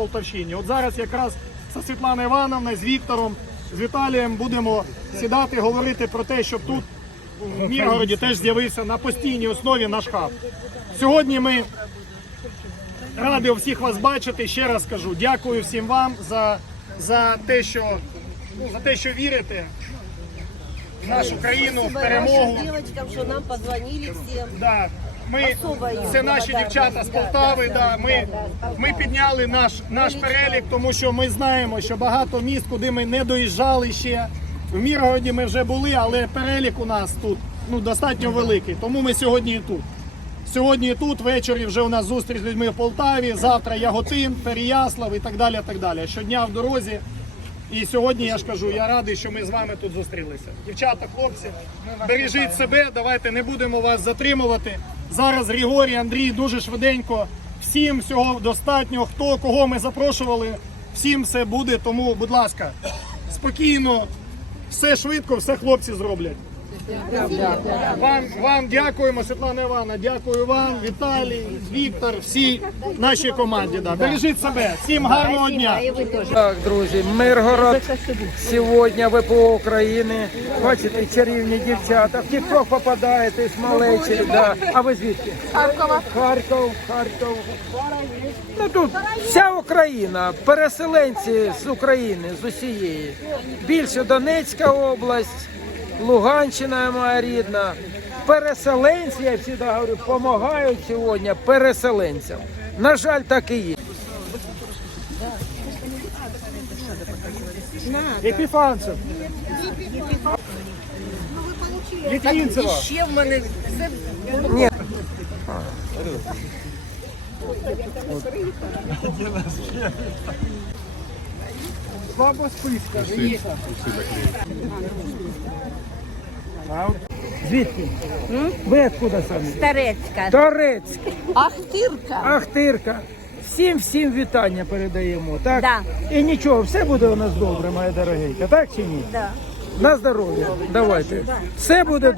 Полтавщині. От зараз якраз з Світланою Івановною, з Віктором, з Віталієм будемо сідати говорити про те, щоб тут в Міргороді теж з'явився на постійній основі наш хаб. Сьогодні ми раді всіх вас бачити. Ще раз кажу, дякую всім вам за, за те, що ну, за те, що вірите в нашу країну, в перемогу. Девочкам, что нам позвонили всем. Да. Ми, це наші дівчата з Полтави. Да, ми, ми підняли наш, наш перелік, тому що ми знаємо, що багато міст, куди ми не доїжджали ще. В Міргороді ми вже були, але перелік у нас тут ну, достатньо великий. Тому ми сьогодні і тут. Сьогодні і тут, ввечері вже у нас зустріч з людьми в Полтаві, завтра Яготин, Переяслав і так далі. так далі. Щодня в дорозі. І сьогодні я ж кажу, я радий, що ми з вами тут зустрілися. Дівчата, хлопці, бережіть себе, давайте не будемо вас затримувати. Зараз Григорій, Андрій дуже швиденько. Всім всього достатньо. Хто кого ми запрошували, всім все буде. Тому, будь ласка, спокійно, все швидко, все хлопці зроблять. Вам, вам дякуємо, Світлана Івановна, дякую вам, Віталій, Віктор, всій нашій команді. Да. Бережіть себе. Всім гарного дня. Так, друзі, Миргород сьогодні ВПО України. Бачите, чарівні дівчата. В тік-ток попадаєте з малечі. Да. А ви звідки? Харкова. Харков, Харков. Ну тут вся Україна, переселенці з України, з усієї. Більше Донецька область, Луганщина моя рідна. Переселенці, я завжди говорю, допомагають сьогодні переселенцям. На жаль, так і є. Епіфанцев. Літвінцева. Ще в мене Ні. Слабо списка. Звідки? Ви откуда самі? Старецька. Торець, Ахтирка. Ахтирка. Всім всім вітання передаємо, так? Да. І нічого, все буде у нас добре, моя дорогенька, так чи ні? Да. На здоров'я. Давайте. Все буде добре.